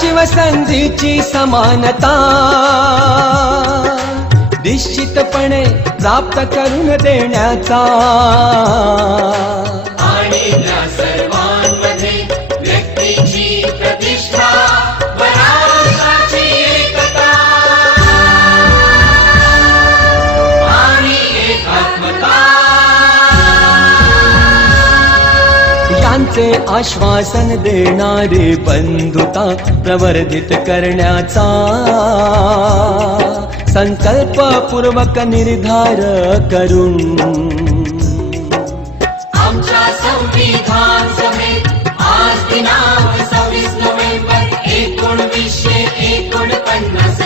शिवसंधीची समानता निश्चितपणे प्राप्त करून देण्याचा आणि त्या सर्वांमध्ये व्यक्तीची प्रतिष्ठा व राष्ट्राची एकता आणि एकात्मता यांचे आश्वासन देणारी बंधुता प्रवर्धित करण्याचा संकल्पपूर्वक निर्धार करून आमच्या संविधान सभेत आज दिनांक 26 नोव्हेंबर 1949